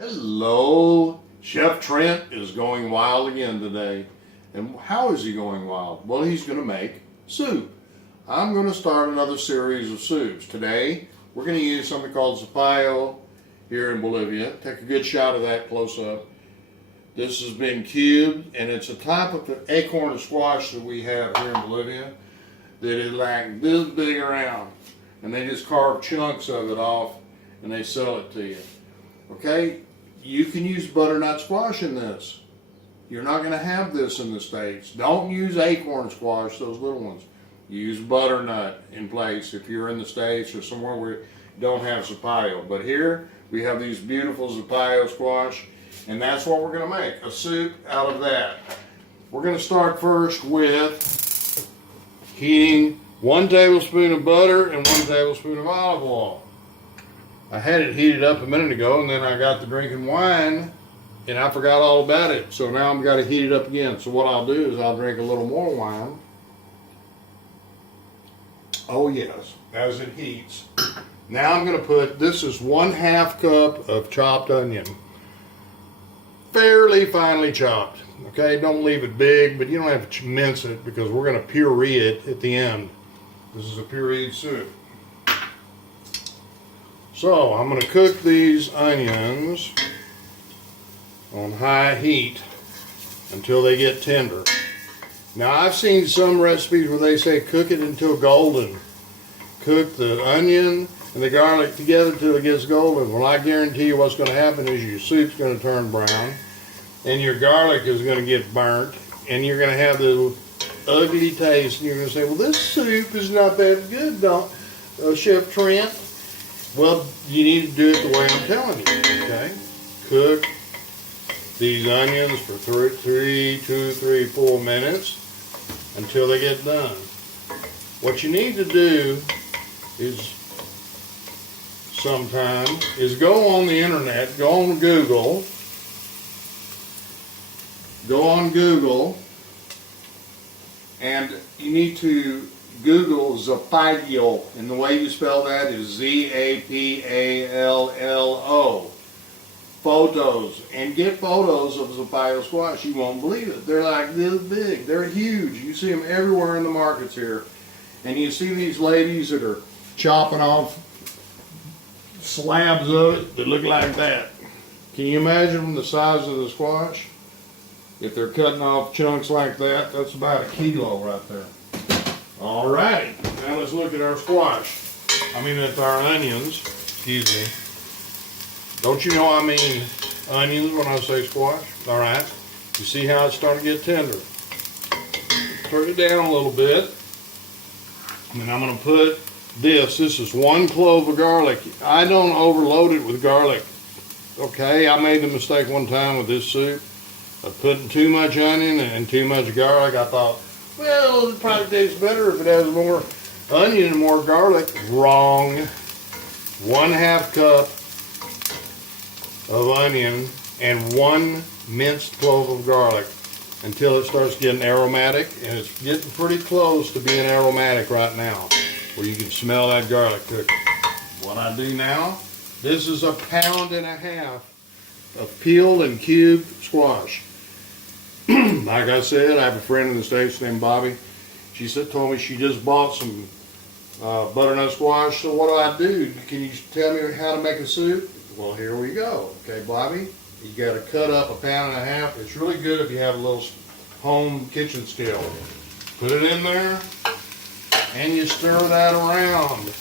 Hello, Chef Trent is going wild again today. And how is he going wild? Well, he's going to make soup. I'm going to start another series of soups. Today, we're going to use something called zapallo here in Bolivia. Take a good shot of that close up. This has been cubed, and it's a type of acorn squash that we have here in Bolivia that is like this big around. And they just carve chunks of it off, and they sell it to you. Okay? You can use butternut squash in this. You're not going to have this in the States. Don't use acorn squash, those little ones. Use butternut in place if you're in the States or somewhere where you don't have zapallo. But here, we have these beautiful zapallo squash, and that's what we're going to make, a soup out of that. We're going to start first with heating 1 tablespoon of butter and 1 tablespoon of olive oil. I had it heated up a minute ago, and then I got to drinking wine, and I forgot all about it. So now I've got to heat it up again. So what I'll do is I'll drink a little more wine. Oh yes, as it heats. Now I'm going to put, this is 1/2 cup of chopped onion. Fairly finely chopped. Okay, don't leave it big, but you don't have to mince it because we're going to puree it at the end. This is a pureed soup. So I'm going to cook these onions on high heat until they get tender. Now I've seen some recipes where they say cook it until golden. Cook the onion and the garlic together till it gets golden. Well, I guarantee you what's going to happen is your soup's going to turn brown and your garlic is going to get burnt and you're going to have the ugly taste and you're going to say, well, this soup is not that good, Chef Trent. Well, you need to do it the way I'm telling you, okay? Cook these onions for 4 minutes until they get done. What you need to do is go on the internet, go on Google, and you need to Google zapallo, and the way you spell that is Z-A-P-A-L-L-O. Photos, and get photos of zapallo squash. You won't believe it. They're like this big. They're huge. You see them everywhere in the markets here. And you see these ladies that are chopping off slabs of it that look like that. Can you imagine the size of the squash? If they're cutting off chunks like that, that's about 1 kilo right there. Alrighty, now let's look at our squash. At our onions, excuse me. Don't you know I mean onions when I say squash? Alright, you see how it's starting to get tender. Turn it down a little bit. And then I'm going to put this is 1 clove of garlic. I don't overload it with garlic. Okay, I made the mistake one time with this soup of putting too much onion and too much garlic. I thought, well, it probably tastes better if it has more onion and more garlic. Wrong. 1/2 cup of onion and 1 minced clove of garlic until it starts getting aromatic, and it's getting pretty close to being aromatic right now, where you can smell that garlic cooking. What I do now, this is 1.5 pounds of peeled and cubed squash. Like I said, I have a friend in the States named Bobby. She told me she just bought some butternut squash. So what do? Can you tell me how to make a soup? Well, here we go. Okay, Bobby, you got to cut up 1.5 pounds. It's really good if you have a little home kitchen skill. Put it in there, and you stir that around.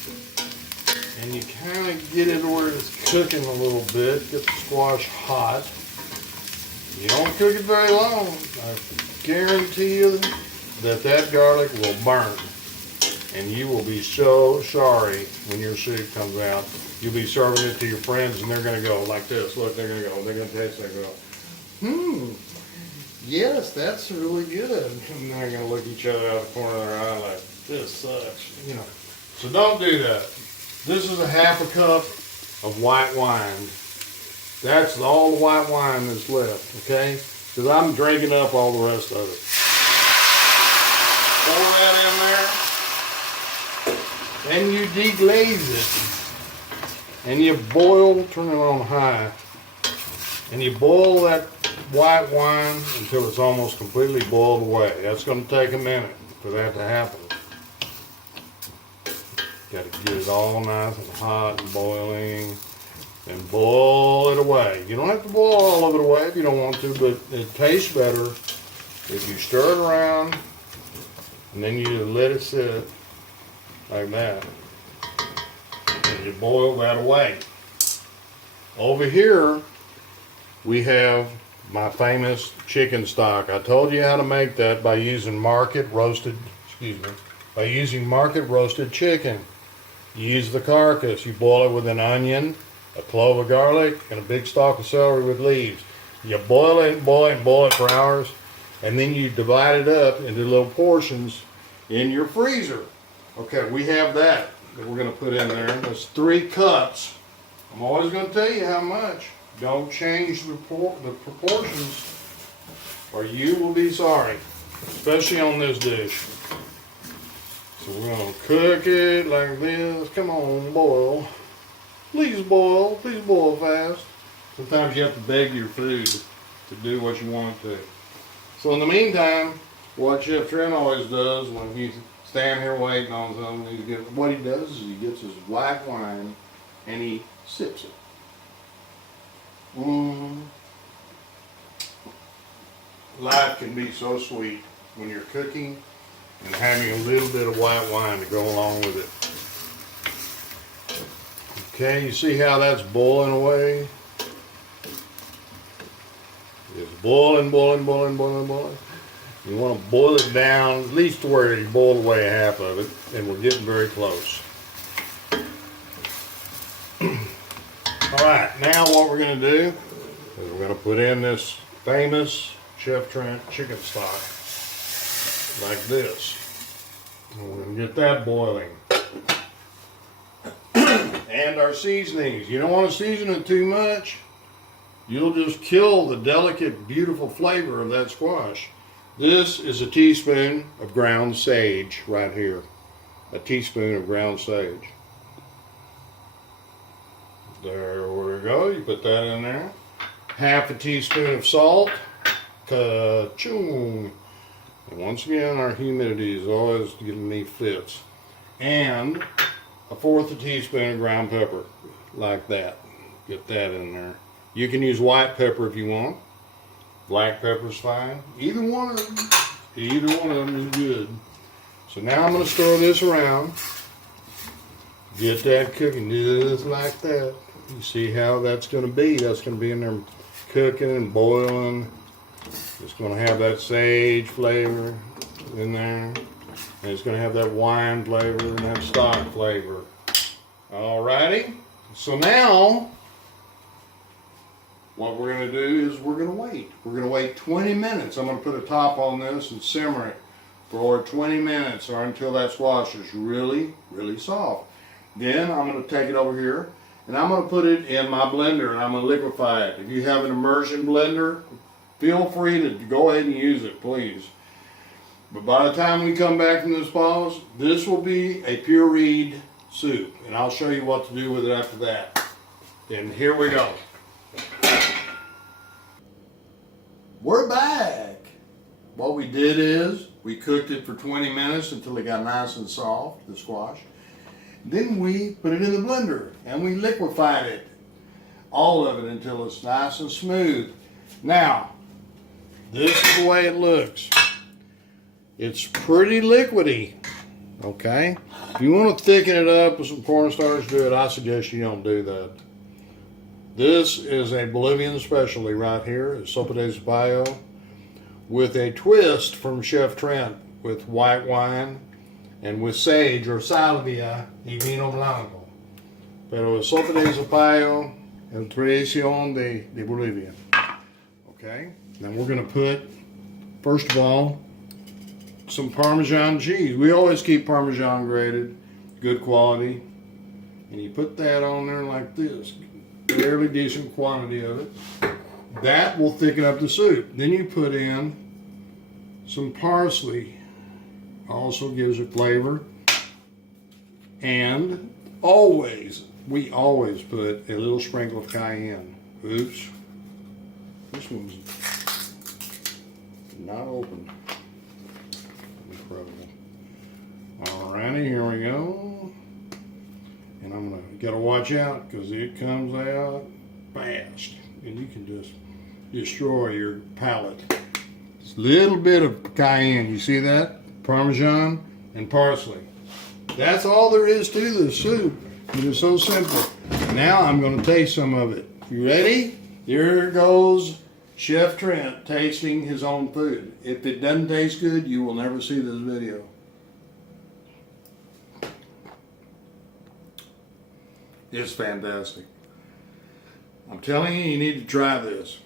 And you kind of get it where it's cooking a little bit. Get the squash hot. You don't cook it very long. I guarantee you that garlic will burn. And you will be so sorry when your soup comes out. You'll be serving it to your friends and they're going to go like this. Look, they're going to go. They're going to taste it and go, yes, that's really good. And they're going to look each other out of the corner of their eye like, this sucks. So don't do that. This is 1/2 cup of white wine. That's all the white wine that's left, okay? Because I'm drinking up all the rest of it. Pour that in there. Then you deglaze it. And you boil, turn it on high, And you boil that white wine until it's almost completely boiled away. That's going to take a minute for that to happen. Got to get it all nice and hot and boiling, and boil it away. You don't have to boil all of it away if you don't want to, but it tastes better if you stir it around and then you let it sit like that, and you boil that away. Over here we have my famous chicken stock. I told you how to make that by using market roasted chicken. You use the carcass, you boil it with an onion, a clove of garlic, and a big stalk of celery with leaves. You boil it, boil it, boil it for hours, and then you divide it up into little portions in your freezer. Okay, we have that we're going to put in there. That's 3 cups. I'm always going to tell you how much. Don't change the proportions or you will be sorry, especially on this dish. So we're going to cook it like this. Come on, boil. Please boil fast. Sometimes you have to beg your food to do what you want it to. So in the meantime, what Chef Trent always does when he's standing here waiting on something, what he does is he gets his white wine and he sips it. Life can be so sweet when you're cooking and having a little bit of white wine to go along with it. Okay, you see how that's boiling away? It's boiling. You want to boil it down at least to where you boiled away half of it, and we're getting very close. Alright, now what we're going to do is we're going to put in this famous Chef Trent chicken stock like this. And we're going to get that boiling. And our seasonings. You don't want to season it too much. You'll just kill the delicate, beautiful flavor of that squash. This is a teaspoon of ground sage right here. A teaspoon of ground sage. There we go. You put that in there. Half a teaspoon of salt. Ka-choom. And once again, our humidity is always giving me fits. And a 1/4 a teaspoon of ground pepper, like that. Get that in there. You can use white pepper if you want. Black pepper's fine. Either one of them is good. So now I'm going to stir this around. Get that cooking just like that. You see how that's going to be. That's going to be in there cooking and boiling. It's going to have that sage flavor in there. And it's going to have that wine flavor and that stock flavor. Alrighty. So now, what we're going to do is we're going to wait. We're going to wait 20 minutes. I'm going to put a top on this and simmer it for 20 minutes or until that squash is really, really soft. Then I'm going to take it over here and I'm going to put it in my blender and I'm going to liquefy it. If you have an immersion blender, feel free to go ahead and use it, please. But by the time we come back from this pause, this will be a pureed soup. And I'll show you what to do with it after that. And here we go. We're back. What we did is we cooked it for 20 minutes until it got nice and soft, the squash. Then we put it in the blender and we liquefied it, all of it, until it's nice and smooth. Now, this is the way it looks. It's pretty liquidy, okay? If you want to thicken it up with some cornstarch, do it. I suggest you don't do that. This is a Bolivian specialty right here, it's sopa de zapallo, with a twist from Chef Trent with white wine and with sage or salvia y vino blanco. Pero el sopa de zapallo, el tradición de Bolivia. Okay, now we're going to put, first of all, some Parmesan cheese. We always keep Parmesan grated, good quality. And you put that on there like this. Fairly decent quantity of it. That will thicken up the soup. Then you put in some parsley. Also gives it flavor. And we always put a little sprinkle of cayenne. Oops. This one's not open. Incredible. Alrighty, here we go. And I'm gonna gotta watch out because it comes out fast, and you can just destroy your palate. Just a little bit of cayenne. You see that? Parmesan and parsley. That's all there is to this soup. It is so simple. Now I'm gonna taste some of it. You ready? Here goes Chef Trent tasting his own food. If it doesn't taste good, you will never see this video. It's fantastic. I'm telling you, you need to try this.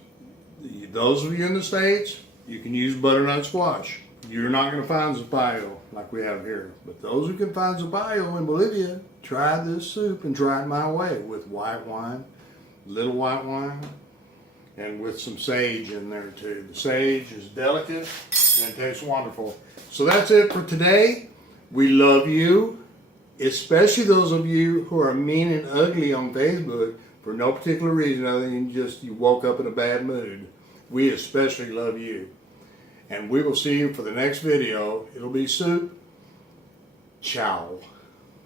Those of you in the States, you can use butternut squash. You're not going to find zapallo like we have here. But those who can find zapallo in Bolivia, try this soup and try it my way with white wine, little white wine, and with some sage in there too. The sage is delicate and it tastes wonderful. So that's it for today. We love you. Especially those of you who are mean and ugly on Facebook for no particular reason other than just you woke up in a bad mood. We especially love you. And we will see you for the next video. It'll be soup. Ciao.